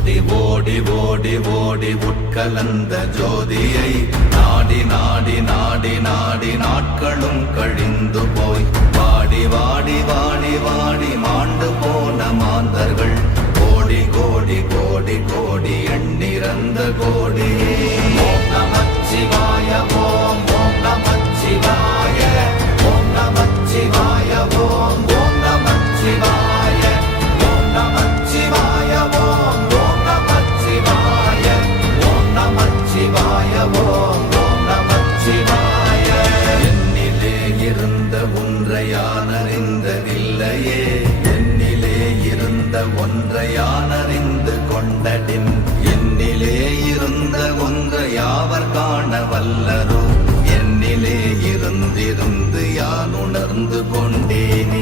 ஓடி ஓடி ஓடி ஓடி உட்கலந்த ஜோதியை நாடி நாடி நாடி நாடி நாட்களும் கழிந்து போய் வாடி வாடி வாடி வாடி மாண்டு போன மாந்தர்கள் கோடி கோடி கோடி கோடி எண்ணிறந்த கோடி. ஓம் நமச்சிவாய ஓம் ஓம் நமச்சிவாய ஓம் நமச்சிவாய ஓம் ஓம் நமச்சிவாய ஓம் நமச்சிவாய ஓம் ஓம் நமச்சிவாய ஓம் நமச்சிவாய ஓம் ஓம் நமச்சிவாய. என்னிலே இருந்த ஒன்றை யான் அறிந்ததில்லையே, என்னிலே இருந்த ஒன்றை யான் அறிந்து கொண்டடின், என்னிலே இருந்த ஒன்றை யாவர் காண வல்லரோ, என்னிலே இருந்திருந்து யான் உணர்ந்து கொண்டேனே.